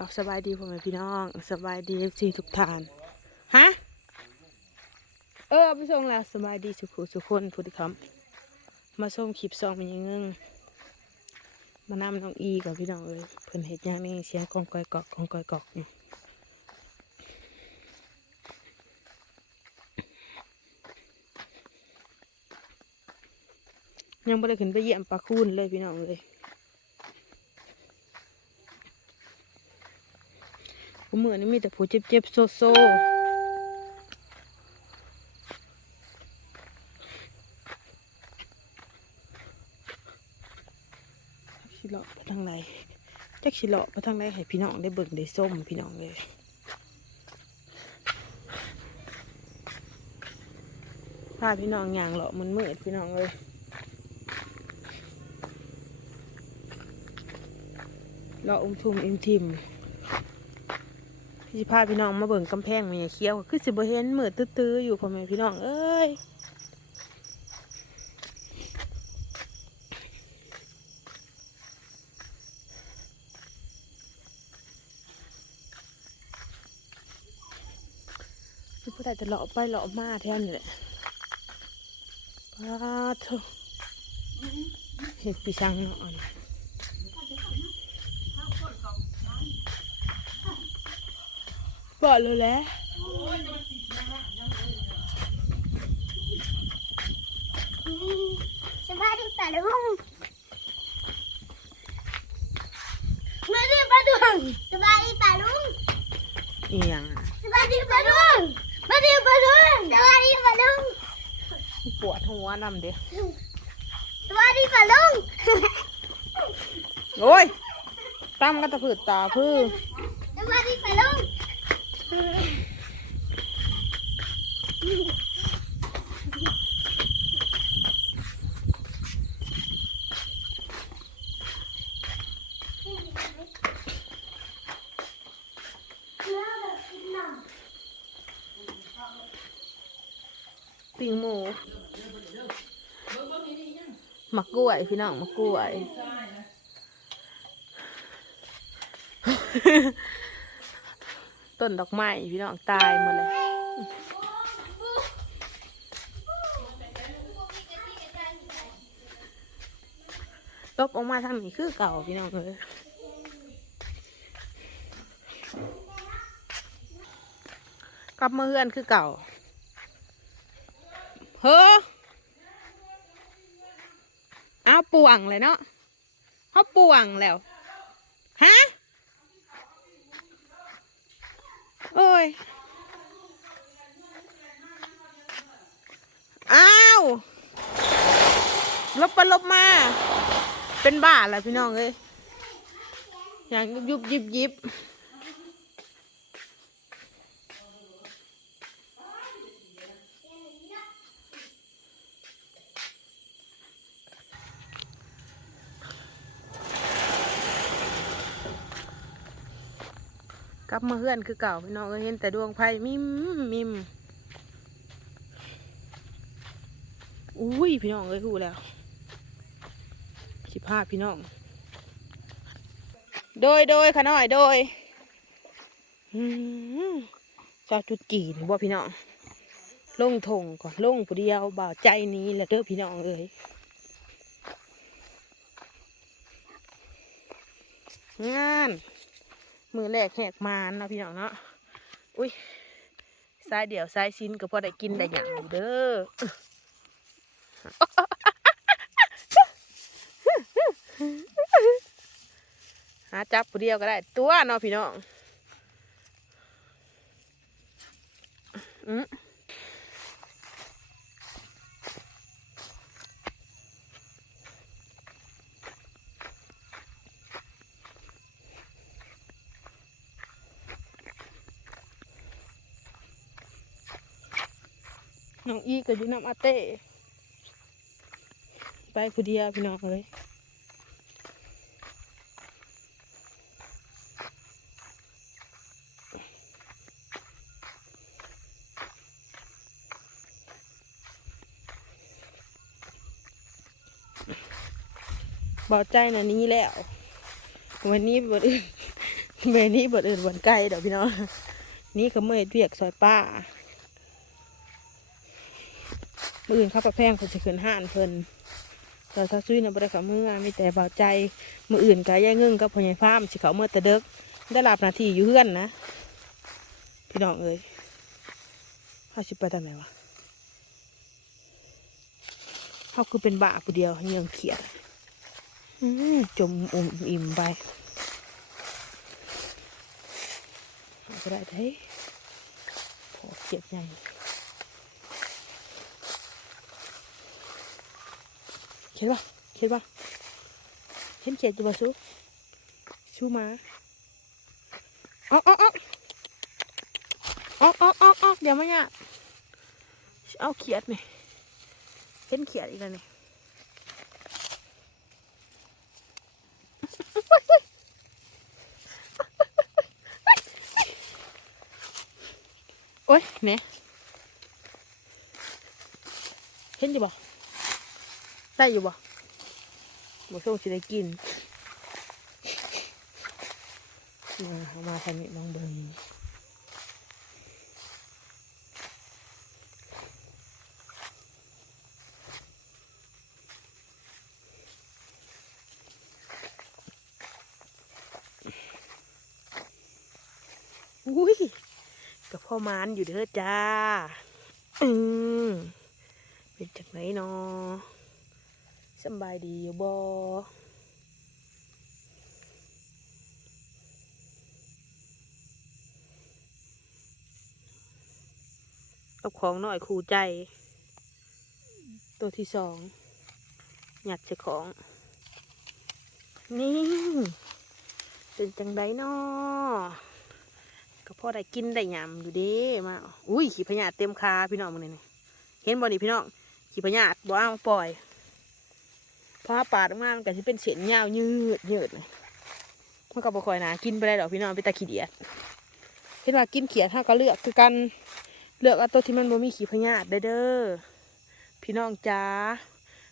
กับสบายดีพ่อแม่พี่น้องสบายดีสิทุกท่านฮะเออเอาไปส่งแล้วสบายดีสุขุสุขคนพูดคำมาส่งคลิปซองมันยังงึงมานำน้องอีกับพี่น้องเอ้ยเพิ่นเห็ดยังนี่เสียงกองกอยกอกกองกอยกอกนี่ยังไม่ได้ขึ้นไปเยี่ยมปลาคูนเลยพี่น้องเลย มือนี่มีแต่ผู้เจ็บๆโซโซชิเลาะไปทางไหนจักชิเลาะไปทางไหนให้พี่น้องได้เบิ่งได้ส้มพี่น้องเลยพาพี่น้องย่างเลาะมันมืดพี่น้องเลยเลาะอุ้มทุ่มอิ่มทิม พี่พาพี่น้องมาเบิ่งกำแพงแม่เขียว คือสิบเห็นมืดตื้อๆอยู่พ่อแม่พี่น้องเอ้ยคือผู้ใดจะเลาะไปเลาะมาแทนนี่แหละป้าเถอะเห็ดปีชังเนาะ อันนี้บอกเลยแหละสบายดีป่ะลุงมาดีป่ะลุงสบายดีป่ะลุงอีหยังอะสบายดีป่ะลุงมาดีป่ะลุงสบายดีป่ะลุงปวดหัวนำเด้สบายดีป่ะลุงโอ้ยตั้มก็ตะผืดตาพื้อ สบายดีป่ะลุง ปิงหมูห มักล้วย พี่น้องมักกล้วยต้นดอกไม้พี่น้องตายหมดเลยลบออกมาทางนี้คือเก่าพี่น้องเลยกลับมาเฮือนคือเก่า เฮ้อ เอาป่วงเลยเนาะเขาป่วงแล้ว ฮะโอ้ย อ้าว ลบไปลบมา เป็นบ้าแล้วพี่น้องเอ้ยอย่างยุบยิบยิบกลับ มาเฮือนคือเก่าพี่น้องเอ้ยเห็นแต่ดวงไฟมิมมิมอุ้ยพี่น้องเอ้ยหูแล้วสิพาพี่น้อง โดยโดยขาน้อยโดยอืมเจ้าจุดจีนบ่พี่น้องลงทงก่อนลงผู้เดียวบ่าวใจนี้แหละเด้อพี่น้องเอ้ยงาน มือแรกแหกมานนะพี่น้องเนาะอุ้ยสายเดี่ยวสายชิ้นก็พอได้กินได้อย่างเด้อหาจับผู้เดียวก็ได้ตัวเนาะพี่น้องอืม น้องอีก็อยู่น้ำอาเต้ไปผู้เดียวพี่น้องเลยเบาใจนะนี้แล้ววันนี้บดอื่นเมนี้บดอื่นบนไก่เดี๋ยวพี่น้องนี่เขาเมื่อยเวียกซอยป้า มืออื่นเข้าประแพงเพิ่นจะขึ้นห้านเพิ่นตอนเช้าซุยนะบ่ได้เขาเมื่อมีแต่เบาใจ มืออื่นกายแย่เงึ่งกับพ่อใหญ่ฟามสิเขาเมื่อต่เด็กได้รับนาทีอยู่เฮือนนะ พี่น้องเอ้ยเขาสิไปทางไหนวะเขาคือเป็นบ้าผู้เดียวยังเขียดจมอุ่มอิ่มไปก็ได้เด้พอเขียดใหญ่ เขียดปะเขียดปะเห็นเขียดอยู่ปะซูซูมาออกออกออกออกออกออกออกเดี๋ยวมาเนี่ยเอาเขียดนี่เห็นเขียดอีกแล้วนี่โอ๊ยเนี่ยเห็นอยู่บ่ ได้อยู่บ่บ่ส่งสิได้กินมาเอามาทางนี้ลองเบิ่งอุ้ยกับพ่อมานอยู่เด้อจ้า อืมเป็นจังไหนเนาะ สบายดีอยู่บ่กับของหน่อยคู่ใจ ตัวที่สองหยัดใส่ของ นี่เป็นจังไดนาะก็พ่อได้กินได้ยำอยู่เด้มา อุ้ย ขี่พญาเต็มคาพี่น้องมึงนี่เห็นบ่นี่พี่น้อง ขี่พญาบ่เอาปล่อย พอปาดออกมามันก็จะเป็นเส้นยาวยืดยืดเลยมันก็บ่ค่อยนะกินไปได้ดอกพี่น้องไปตาขี้เดียดเห็นว่ากินเขียดเท่าก็เลือกคือกันเลือกเอาตัวที่มันบ่มีขี่พญาธิเด้อพี่น้องจ้า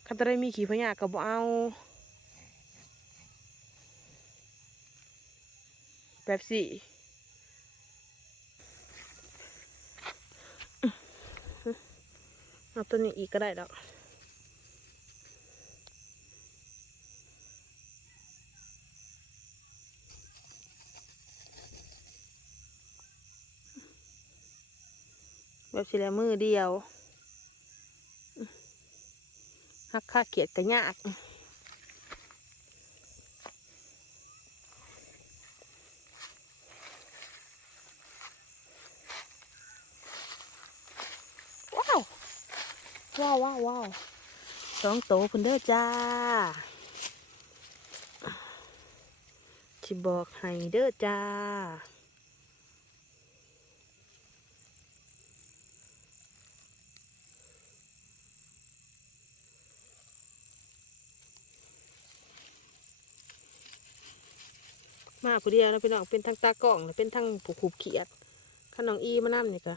คันตะได้มีขี่พญาธิก็บ่เอาแบบสี่เอาตัวนี้อีกก็ได้ดอก แบบสิแลมือเดียวหักค่าเกียดกระยากว้าวว้าวว้าวว้าวสองโตพุนเด้อจ้าชิบอกให้เด้อจ้า มาผู้เดียวนะพี่น้องเป็นทั้งตากล้องและเป็นทั้งผูกขูบเขียดขนองอีมานั่นี่ก็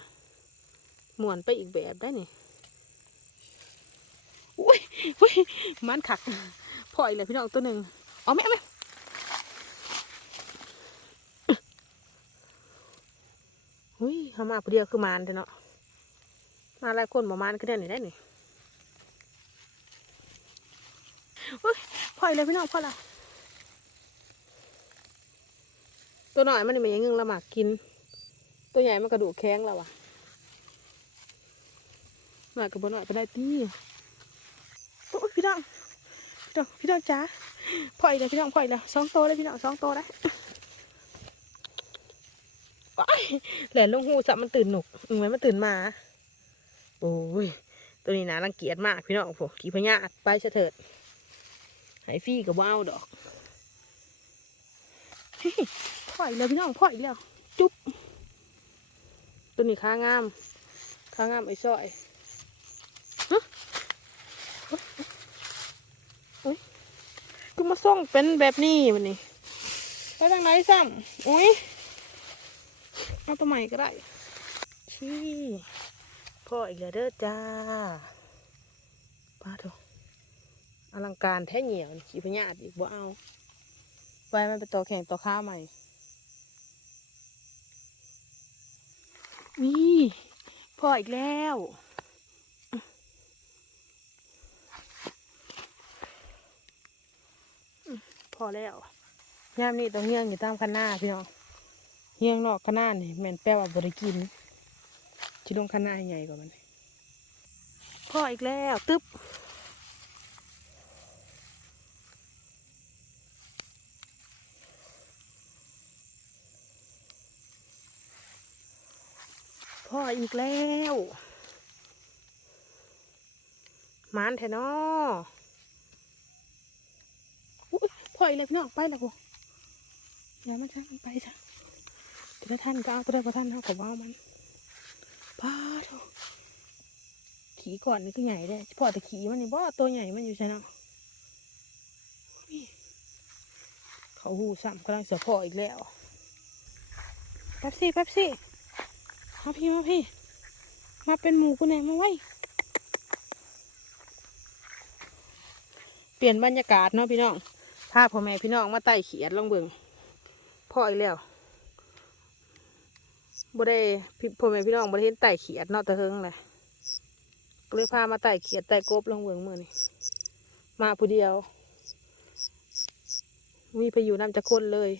หมวนไปอีกแบบได้นี่อุ้ยอุ้ยมันขักพออีกเลยพี่น้องตัวหนึ่งเอาไหมเอาไหมอุ้ยเขามาผู้เดียวคือมานเถอะเนาะมาหลายคนบ่มานคือเด่นนี่ได้นี่อุ้ยพออีกเลยพี่น้องพอละ ตัวหน่อยมันนี่มันยังงึงละหมากกิน ตัวใหญ่มันกระดูกแข็งแล้ววะหน่อยกับบนหน่อยไปได้ตีโอ้ยพี่น้องพี่น้องพี่น้องจ้าพ่อยเลยพี่น้องพ่อยเลยสองโตเลยพี่น้องสองโตเลยว้แหลนลงหูสับมันตื่นหนุกอืมมันมันตื่นมา โอ้ย ตัวนี้นะรังเกียจมากพี่น้องผมขี่พญาธิไปเฉเถิดหายฟี่กับว้าวดอก พ่อยเลยพี่น้องพ่อยแล้ว จุ๊บตัวนี้ค้างามค้างามไอ้ซอยก็มาส่งเป็นแบบนี้มันนี่ไปทางไหนซ้ำอุ้ยเอาตัวใหม่ก็ได้ชี้พ่ออีกแล้วเด้อจ้าป้าโถอลังการแท้เหนียวขี้พญาติอีกบ่เอาไว้มันไปต่อแข่งต่อข้าใหม่ พออีกแล้วอืมพอแล้วยามนี้ต้องเฮียงอยู่ตามคันหน้าพี่น้องเฮียงนอกคันหน้านี่แม่นแปลว่าบริกินชิลงคันหน้าใหญ่กว่ามันพออีกแล้วตึ๊บ พ่ออีกแล้วมานแท้นออุ้ยพออีกแล้วพี่น้องไปล้วกูอย่ามาช่างมันไปจ้ะจะได้ท่านก็เอาตัวได้พอท่านเท่ากับว่ามันพาโถขี่ก่อนนี่ก็ใหญ่เลยพ่อแต่ขี่มันนี่บ่ตัวใหญ่มันอยู่ใช่เนาะเขาหูซ้ำกำลังเสือพ่ออีกแล้วแป๊บซี่แป๊บซี่ มาพี่มาพี่ มาเป็นหมูกูแน่มาไว้ เปลี่ยนบรรยากาศเนาะพี่น้องพาพ่อแม่พี่น้องมาไต่เขียดลองเบิ่งพ่ออีกแล้วบ่ได้พ่อแม่พี่น้องบ่ได้เห็นไต่เขียดเนาะต่เฮิงเลยก็เลยพามาไต่เขียดไต่กบลองเบิ่งมื้อนี้มาผู้เดียว มีไปอยู่น้ำจะคนเลย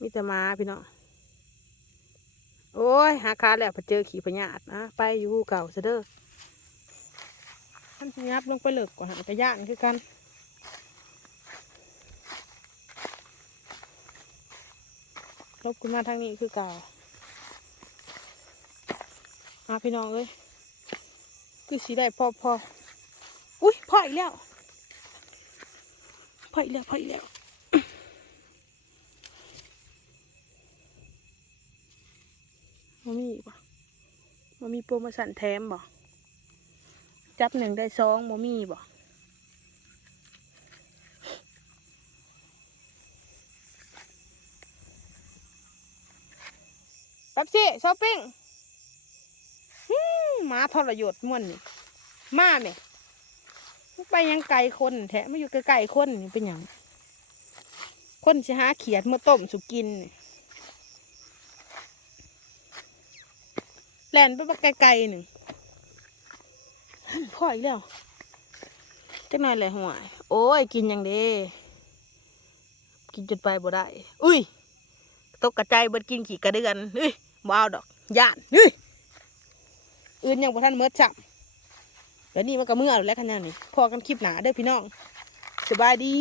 มีแต่มาพี่น้อง โอ้ยหาคาแล้วพอเจอขี่พญาตนะไปอยู่เก่าซะเด้อท่านยับลงไปเลิกกว่าหากระยานคือกันลบขึ้นมาทางนี้คือเก่ามาพี่น้องเอ้ยคือสีได้พอพออุ้ยพออีกแล้วพออีกแล้วพออีกแล้ว มันมีอีกปะ มีโปรโมชั่นแถมบ่จับหนึ่งได้สองมันมีบ่แป๊บซี่ช้อปปิ้งมหมาทรยศม่วนนี่มาเนี่ยไปยังไก่คนแท้ไม่อยู่ไกล้ๆคนนี่เป็นหยังคนสิหาเขียดมาต้มสุกินนี่ แล่นไปบักไกลๆหนึ่งพ่ออีกแล้วจักหน่อยหละหัวยโอ้ย กินอย่างเด้กินจนไปบ่ได้ อุ้ยตกกระจายเบิดกินขี่กระเดือนเฮ้ยบ่เอาดอกย่านเฮ้ยอื่นยังบ่ทันเมิดจับแล้วนี่มันก็เมื่อแล้วขนาดนี้พอกันคลิปหนาเด้อพี่น้องสบายดี